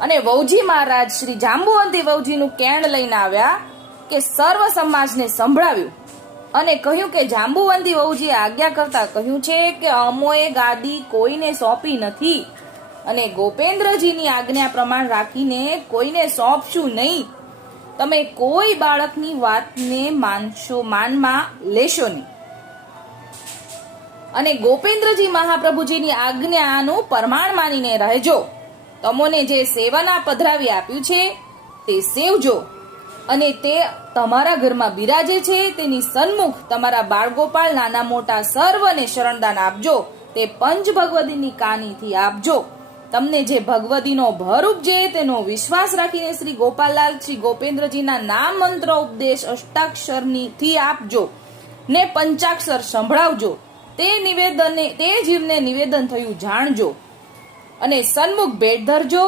અને વહુજી મહારાજ શ્રી જાંબુવંતી વહુજીનું કેણ લઈને આવ્યા કે સર્વ સમાજને સંભળાવ્યું અને કહ્યું કે જાંબુવંતી વહુજીએ આજ્ઞા કરતા કહ્યું છે કે અમોએ ગાદી કોઈને સોંપી નથી અને ગોપેન્દ્રજીની આજ્ઞા પ્રમાણ રાખીને કોઈને સોંપશું નહીં. તમે કોઈ બાળકની વાતને માનમાં લેશો નહીં અને ગોપેન્દ્રજી મહાપ્રભુજીની આજ્ઞાનું પ્રમાણ માનીને રહેજો. તમોને જે સેવના પધરાવી આપ્યું છે તે સેવજો અને તે તમારા ઘરમાં બિરાજે છે તેની સન્મુખ તમારા બાળગોપાળ નાના મોટા સર્વને શરણદાન આપજો. તે પંચ ભગવદીની કાનીથી આપજો. તમને જે ભગવદીનો ભર ઉપજે તેનો વિશ્વાસ રાખીને શ્રી ગોપાલલાલ શ્રી ગોપેન્દ્રજીના નામ મંત્ર ઉપદેશ અષ્ટાક્ષરથી આપજો ને પંચાક્ષર સંભળાવજો. તે જીવને નિવેદન થયું જાણજો અને સન્મુખ ભેટ ધરજો.